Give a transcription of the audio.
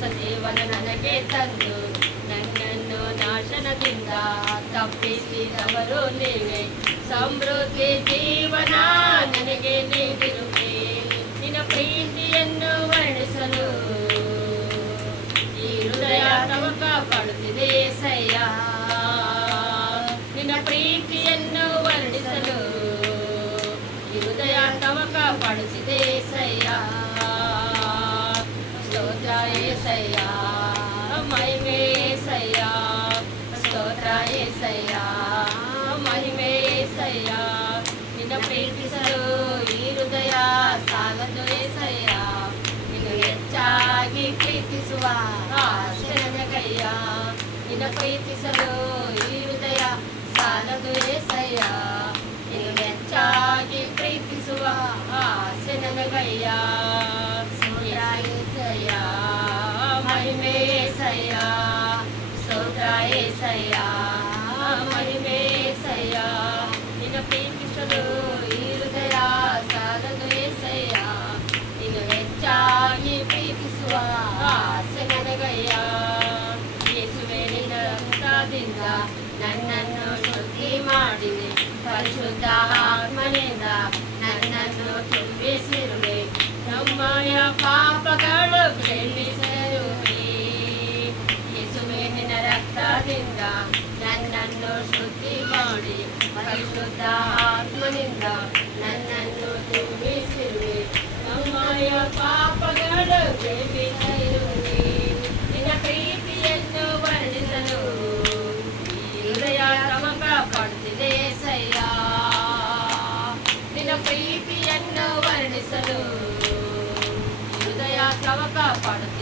ಹೊಸ ಜೀವನ ನನಗೆ ತಂದು ನನ್ನನ್ನು ನಾಶನದಿಂದ ತಪ್ಪಿಸಿದವರು ನೀವೇ. ಸಮೃದ್ಧಿ ಜೀವನ ನನಗೆ ನೀಡಿರುವೆ. ನಿನ್ನ ಪ್ರೀತಿಯನ್ನು ವರ್ಣಿಸಲು ಈ ಹೃದಯ ತವಕ ಪಡುತ್ತಿದೆ ಸಯ್ಯ. ನಿನ್ನ ಪ್ರೀತಿಯನ್ನು ವರ್ಣಿಸಲು ಈ ಹೃದಯ ತವಕ ಪಡುತ್ತಿದೆ ಸಯ್ಯ. ಸ್ತೋತ್ರ ಏಸಯ್ಯ, ಮಹಿಮೆ ಏಸಯ್ಯ. ಸ್ತೋತ್ರ ಏಸಯ್ಯ, ಮಹಿಮೆ ಏಸಯ್ಯ. ನಿನ್ನ ಪ್ರೀತಿಸಲು ಈ ಹೃದಯ ಸಾಲದು ಏಸಯ್ಯ. ನಿನ್ನ ಹೆಚ್ಚಾಗಿ ಪ್ರೀತಿಸುವ ಆಸೆ ನನಗಯ್ಯ. ನಿನ್ನ ಪ್ರೀತಿಸಲು ಈ ಹೃದಯ ಸಾಲದು ಏಸಯ್ಯ. ನಿನ್ನ ಹೆಚ್ಚಾಗಿ ಪ್ರೀತಿಸುವ ಆಸೆ ನನಗಯ್ಯ. ಸ್ತೋತ್ರ ಏಸಯ್ಯ, ಮಹಿಮೆ ಏಸಯ್ಯ. ಸ್ತೋತ್ರ ಏಸಯ್ಯ, ಮಹಿಮೆ ಏಸಯ್ಯ. ನಿನ್ನ ಪ್ರೀತಿಸಲು ಈ ಹೃದಯ ಸಾಲದು ಏಸಯ್ಯ. ನೀನು ಹೆಚ್ಚಾಗಿ ಪ್ರೀತಿಸುವ ಆಸೆ ನನಗಯ್ಯ. ಯೇಸುವೇ ನಿನ್ನ ರಕ್ತದಿಂದ ನನ್ನನ್ನು ಶುದ್ಧಿ ಮಾಡಿದೆ. ಪರಿಶುದ್ಧ ಆತ್ಮನಿಂದ ನನ್ನನ್ನು ತುಂಬಿಸಿರುವೆ. ನಮ್ಮಯ ಪಾಪಗಳು ಕ್ಷಮಿಸಿರುವೆ. ಯೇಸುವೇ ನಿನ್ನ ರಕ್ತದಿಂದ ನನ್ನನ್ನು ಶುದ್ಧಿ ಮಾಡಿ ಪರಿಶುದ್ಧ ಆತ್ಮನಿಂದ ನನ್ನನ್ನು ತುಂಬಿಸಿರುವೆ. ನಮ್ಮಯ ಪಾಪಗಳು ಕ್ಷಮಿಸಿರುವೆ. ನಿನ್ನ ಪ್ರೀತಿಯನ್ನು ವರ್ಣಿಸಲು ಈ ಹೃದಯ ತವಕ ಪಡುತ್ತಿದೆ ಸಯ್ಯ. ನಿನ್ನ ಪ್ರೀತಿಯನ್ನು ವರ್ಣಿಸಲು ಹೃದಯ ತವಕ ಪಡುತ್ತಿದೆ.